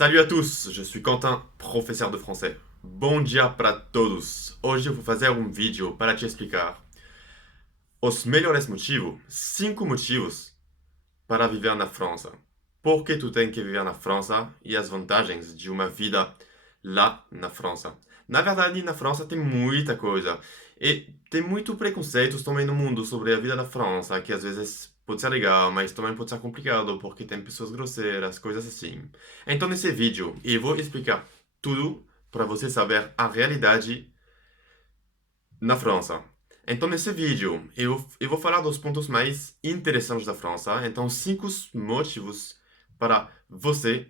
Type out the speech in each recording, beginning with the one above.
Salut à tous, je suis Quentin, professeur de français. Bom dia para todos! Hoje eu vou fazer um vídeo para te explicar os melhores motivos, 5 motivos para viver na França. Por que tu tem que viver na França e as vantagens de uma vida lá na França. Na verdade, na França tem muita coisa. E tem muito preconceito também no mundo sobre a vida na França, que às vezes pode ser legal, mas também pode ser complicado, porque tem pessoas grosseiras, coisas assim. Então, nesse vídeo, eu vou explicar tudo para você saber a realidade na França. Então, nesse vídeo, eu vou falar dos pontos mais interessantes da França. Então, 5 motivos para você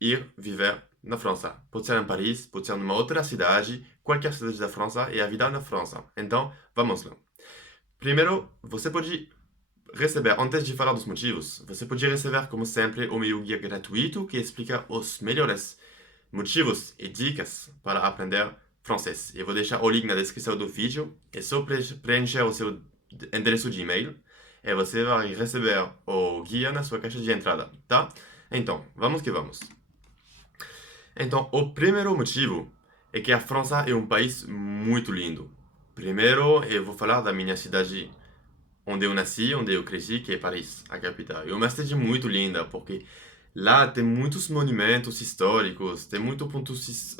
ir viver na França. Pode ser em Paris, pode ser numa outra cidade, qualquer cidade da França e a vida na França. Então, vamos lá. Primeiro, você pode receber, antes de falar dos motivos, você pode receber, como sempre, o meu guia gratuito que explica os melhores motivos e dicas para aprender francês. Eu vou deixar o link na descrição do vídeo. É só preencher o seu endereço de e-mail e você vai receber o guia na sua caixa de entrada, tá? Então, vamos que vamos. Então, o primeiro motivo é que a França é um país muito lindo. Primeiro, eu vou falar da minha cidade onde eu nasci, onde eu cresci, que é Paris, a capital. É uma cidade muito linda, porque lá tem muitos monumentos históricos, tem muitos pontos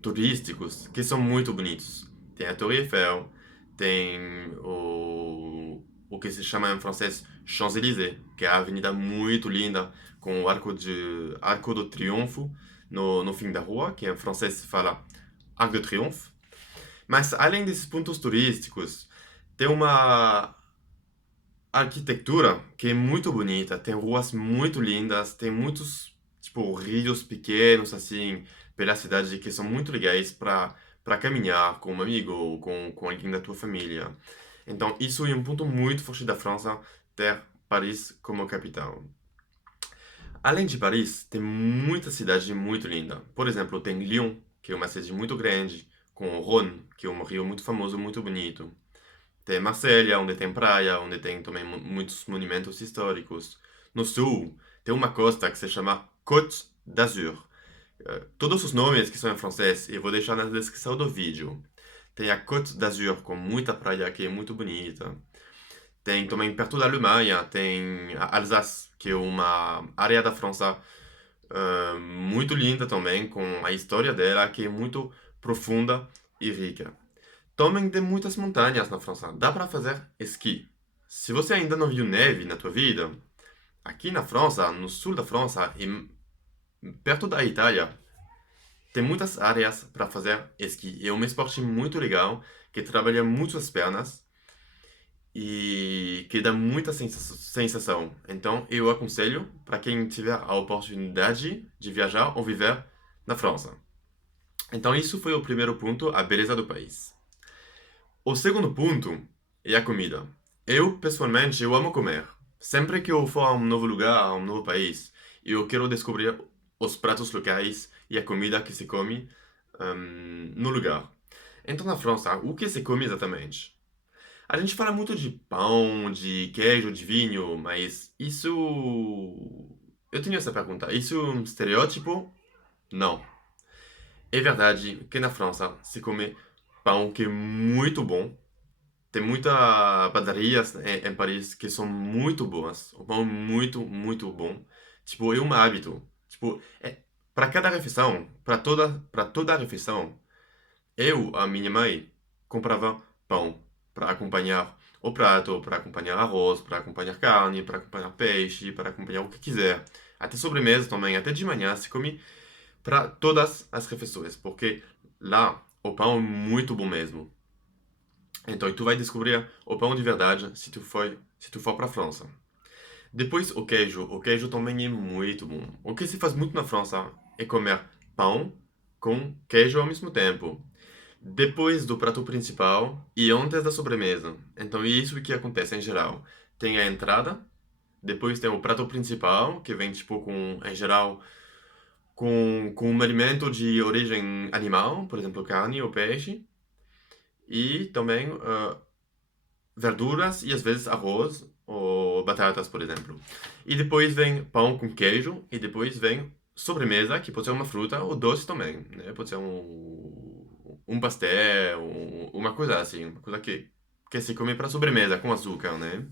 turísticos que são muito bonitos. Tem a Torre Eiffel, tem o que se chama em francês Champs-Élysées, que é a avenida muito linda, com o Arco do Triunfo no fim da rua, que em francês se fala Arc de Triomphe. Mas além desses pontos turísticos, tem uma arquitetura que é muito bonita, tem ruas muito lindas, tem muitos, tipo, rios pequenos, assim, pela cidade que são muito legais para caminhar com um amigo ou com alguém da tua família. Então, isso é um ponto muito forte da França, ter Paris como capital. Além de Paris, tem muita cidade muito linda. Por exemplo, tem Lyon, que é uma cidade muito grande, com o Rhône, que é um rio muito famoso, muito bonito. Tem Marselha, onde tem praia, onde tem também muitos monumentos históricos. No sul, tem uma costa que se chama Côte d'Azur. Todos os nomes que são em francês eu vou deixar na descrição do vídeo. Tem a Côte d'Azur com muita praia que é muito bonita. Tem também perto da Alemanha, tem a Alsace, que é uma área da França muito linda também, com a história dela que é muito profunda e rica. Também tem muitas montanhas na França. Dá para fazer esqui. Se você ainda não viu neve na tua vida, aqui na França, no sul da França e perto da Itália, tem muitas áreas para fazer esqui. É um esporte muito legal que trabalha muito as pernas e que dá muita sensação. Então, eu aconselho para quem tiver a oportunidade de viajar ou viver na França. Então, isso foi o primeiro ponto, a beleza do país. O segundo ponto é a comida. Eu, pessoalmente, eu amo comer. Sempre que eu for a um novo lugar, a um novo país, eu quero descobrir os pratos locais e a comida que se come no lugar. Então, na França, o que se come exatamente? A gente fala muito de pão, de queijo, de vinho, mas isso. Eu tenho essa pergunta. Isso é um estereótipo? Não. É verdade que na França se come pão que é muito bom. Tem muita padarias em Paris que são muito boas. O pão é muito, muito bom. Tipo, é um hábito. Tipo, para cada refeição, para toda refeição, a minha mãe, comprava pão para acompanhar o prato, para acompanhar arroz, para acompanhar carne, para acompanhar peixe, para acompanhar o que quiser. Até sobremesa também, até de manhã se come para todas as refeições, porque lá o pão é muito bom mesmo. Então, tu vai descobrir o pão de verdade se tu for para a França. Depois, o queijo. O queijo também é muito bom. O que se faz muito na França é comer pão com queijo ao mesmo tempo. Depois do prato principal e antes da sobremesa. Então, é isso que acontece em geral. Tem a entrada, depois tem o prato principal, que vem, tipo, em geral, com um alimento de origem animal, por exemplo, carne ou peixe. E também verduras e às vezes arroz ou batatas, por exemplo. E depois vem pão com queijo e depois vem sobremesa, que pode ser uma fruta ou doce também, né? Pode ser um pastel, uma coisa assim, uma coisa que se come para sobremesa com açúcar, né?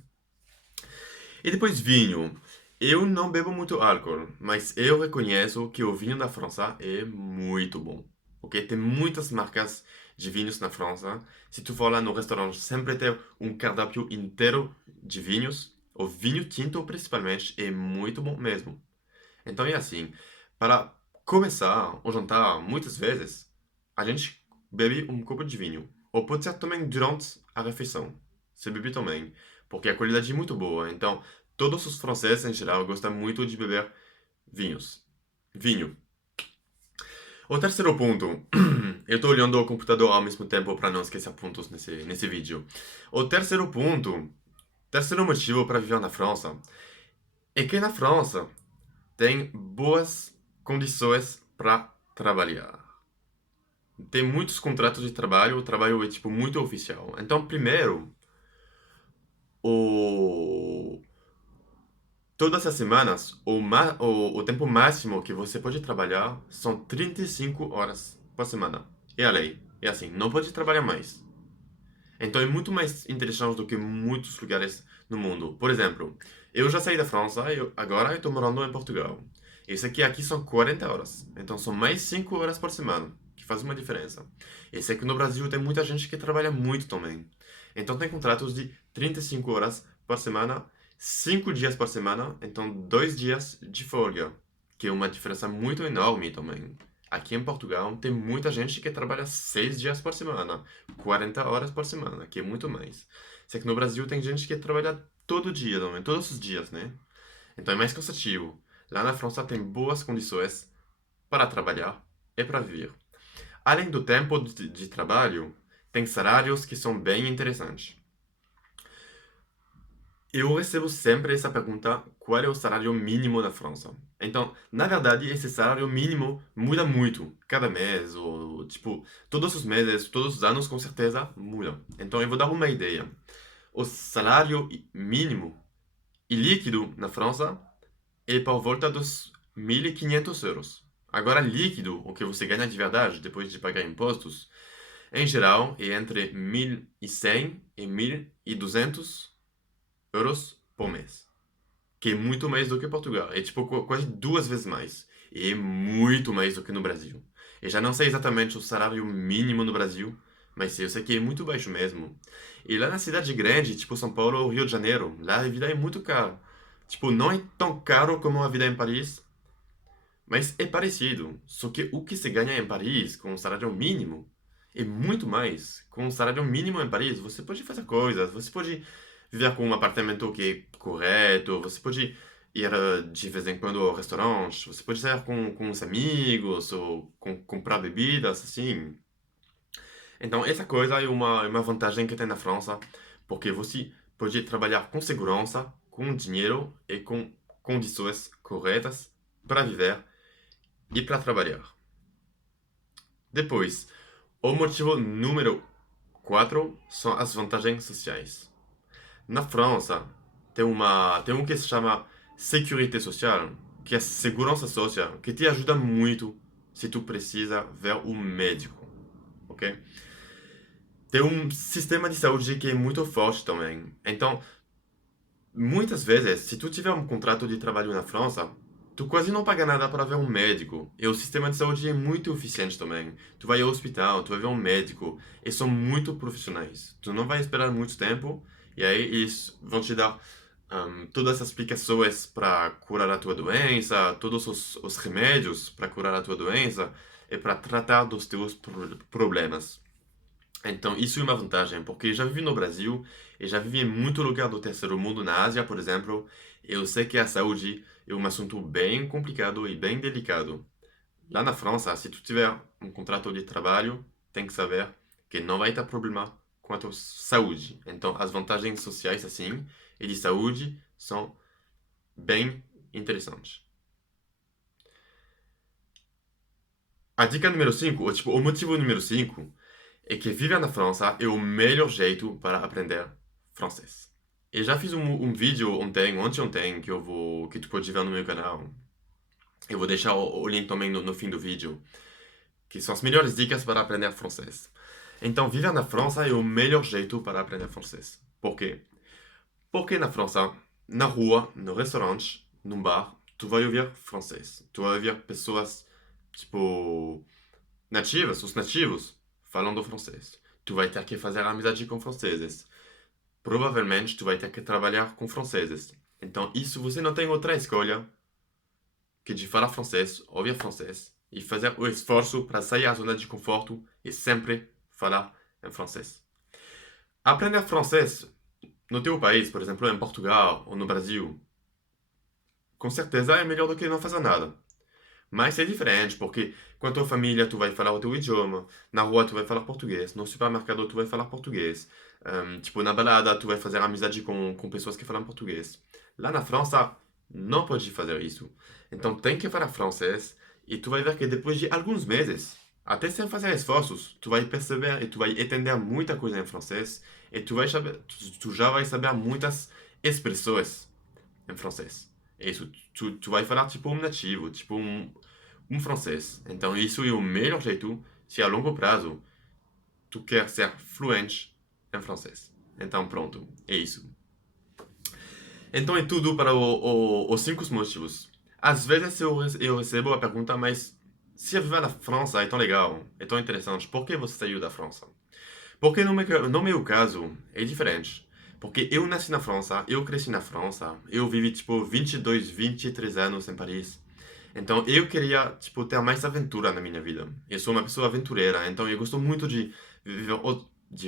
E depois vinho. Eu não bebo muito álcool, mas eu reconheço que o vinho da França é muito bom. Ok? Tem muitas marcas de vinhos na França. Se tu for lá no restaurante, sempre tem um cardápio inteiro de vinhos. O vinho tinto, principalmente, é muito bom mesmo. Então é assim, para começar o jantar, muitas vezes, a gente bebe um copo de vinho. Ou pode ser também durante a refeição. Se bebe também, porque a qualidade é muito boa. Então, todos os franceses, em geral, gostam muito de beber vinhos. Vinho. O terceiro ponto, eu estou olhando o computador ao mesmo tempo para não esquecer pontos nesse vídeo. O terceiro ponto, terceiro motivo para viver na França, é que na França tem boas condições para trabalhar. Tem muitos contratos de trabalho, o trabalho é tipo muito oficial. Então, primeiro, o... todas as semanas, o tempo máximo que você pode trabalhar são 35 horas por semana. É a lei. É assim, não pode trabalhar mais. Então é muito mais interessante do que muitos lugares no mundo. Por exemplo, eu já saí da França e agora eu estou morando em Portugal. Esse aqui são 40 horas. Então são mais 5 horas por semana, que faz uma diferença. Esse aqui no Brasil tem muita gente que trabalha muito também. Então tem contratos de 35 horas por semana, 5 dias por semana, então 2 dias de folga, que é uma diferença muito enorme também. Aqui em Portugal tem muita gente que trabalha 6 dias por semana, 40 horas por semana, que é muito mais. Sei que no Brasil tem gente que trabalha todo dia, também, todos os dias, né? Então é mais cansativo. Lá na França tem boas condições para trabalhar e para viver. Além do tempo de trabalho, tem salários que são bem interessantes. Eu recebo sempre essa pergunta: qual é o salário mínimo na França? Então, na verdade, esse salário mínimo muda muito cada mês, ou tipo, todos os meses, todos os anos, com certeza muda. Então, eu vou dar uma ideia. O salário mínimo e líquido na França é por volta dos 1.500 euros. Agora, líquido, o que você ganha de verdade depois de pagar impostos, em geral, é entre 1.100 e 1.200 euros por mês. Que é muito mais do que Portugal. É tipo quase duas vezes mais. E é muito mais do que no Brasil. Eu já não sei exatamente o salário mínimo no Brasil, mas eu sei que é muito baixo mesmo. E lá na cidade grande, tipo São Paulo ou Rio de Janeiro, lá a vida é muito cara. Tipo, não é tão caro como a vida em Paris, mas é parecido. Só que o que se ganha em Paris com o salário mínimo é muito mais. Com o salário mínimo em Paris, você pode fazer coisas, você pode viver com um apartamento que é correto, você pode ir de vez em quando ao restaurante, você pode sair com os amigos, ou comprar bebidas, assim. Então, essa coisa é uma vantagem que tem na França, porque você pode trabalhar com segurança, com dinheiro e com condições corretas para viver e para trabalhar. Depois, o motivo número 4 são as vantagens sociais. Na França, tem um que se chama Sécurité Sociale, que é segurança social, que te ajuda muito se tu precisa ver um médico, ok? Tem um sistema de saúde que é muito forte também. Então, muitas vezes, se tu tiver um contrato de trabalho na França, tu quase não paga nada para ver um médico. E o sistema de saúde é muito eficiente também. Tu vai ao hospital, tu vai ver um médico, e são muito profissionais. Tu não vai esperar muito tempo, e aí eles vão te dar todas as explicações para curar a tua doença, todos os remédios para curar a tua doença, e para tratar dos teus problemas. Então, isso é uma vantagem, porque eu já vivi no Brasil, e já vivi em muito lugar do terceiro mundo, na Ásia, por exemplo, e eu sei que a saúde é um assunto bem complicado e bem delicado. Lá na França, se tu tiver um contrato de trabalho, tem que saber que não vai ter problema com a tua saúde. Então, as vantagens sociais, assim, e de saúde, são bem interessantes. A dica número 5, ou tipo, o motivo número 5, é que viver na França é o melhor jeito para aprender francês. Eu já fiz um vídeo ontem, que tu pode ver no meu canal, Eu vou deixar o link também no fim do vídeo, que são as melhores dicas para aprender francês. Então, viver na França é o melhor jeito para aprender francês. Por quê? Porque na França, na rua, no restaurante, num bar, tu vai ouvir francês. Tu vai ouvir pessoas, tipo, nativas, os nativos, falando francês. Tu vai ter que fazer amizade com franceses. Provavelmente, tu vai ter que trabalhar com franceses. Então, isso você não tem outra escolha que de falar francês, ouvir francês e fazer o esforço para sair da zona de conforto e sempre falar em francês. Aprender francês no teu país, por exemplo, em Portugal ou no Brasil, com certeza é melhor do que não fazer nada. Mas é diferente, porque com a tua família tu vai falar o teu idioma, na rua tu vai falar português, no supermercado tu vai falar português, tipo, na balada tu vai fazer amizade com pessoas que falam português. Lá na França, não pode fazer isso. Então tem que falar francês e tu vai ver que depois de alguns meses, até sem fazer esforços, tu vai perceber e tu vai entender muita coisa em francês e tu já vai saber muitas expressões em francês. É isso, tu vai falar tipo um nativo, tipo um francês. Então isso é o melhor jeito se a longo prazo tu quer ser fluente em francês. Então pronto, é isso. Então é tudo para os 5 motivos. Às vezes eu recebo a pergunta, mas se viver na França é tão legal, é tão interessante, por que você saiu da França? Porque no meu caso é diferente. Porque eu nasci na França, eu cresci na França, eu vivi tipo 22, 23 anos em Paris. Então eu queria tipo ter mais aventura na minha vida. Eu sou uma pessoa aventureira, então eu gosto muito de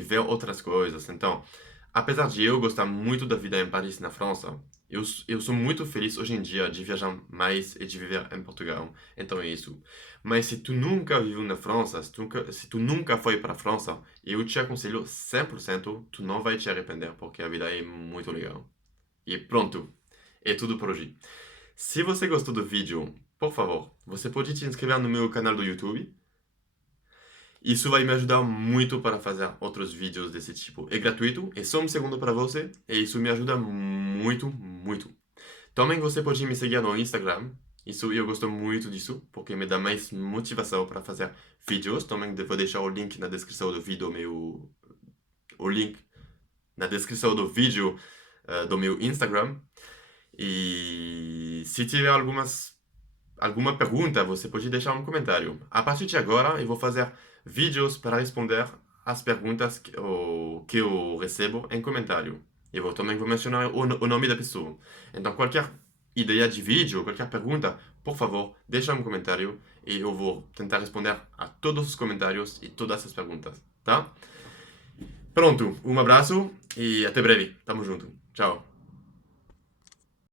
ver outras coisas. Então, apesar de eu gostar muito da vida em Paris, na França, eu sou muito feliz hoje em dia de viajar mais e de viver em Portugal. Então é isso. Mas se tu nunca viveu na França, se tu nunca foi para a França, eu te aconselho 100%, tu não vai te arrepender, porque a vida é muito legal. E pronto, é tudo por hoje. Se você gostou do vídeo, por favor, você pode te inscrever no meu canal do YouTube. Isso vai me ajudar muito para fazer outros vídeos desse tipo. É gratuito, é só um segundo para você, e isso me ajuda muito, muito. Também você pode me seguir no Instagram. Isso eu gosto muito disso, porque me dá mais motivação para fazer vídeos. Também vou deixar o link na descrição do vídeo, o link na descrição do vídeo do meu Instagram. E se tiver alguma pergunta, você pode deixar um comentário. A partir de agora, eu vou fazer vídeos para responder as perguntas que eu recebo em comentário. Eu também vou mencionar o nome da pessoa. Então, qualquer ideia de vídeo, qualquer pergunta, por favor, deixa um comentário e eu vou tentar responder a todos os comentários e todas as perguntas, tá? Pronto, um abraço e até breve. Tamo junto. Tchau.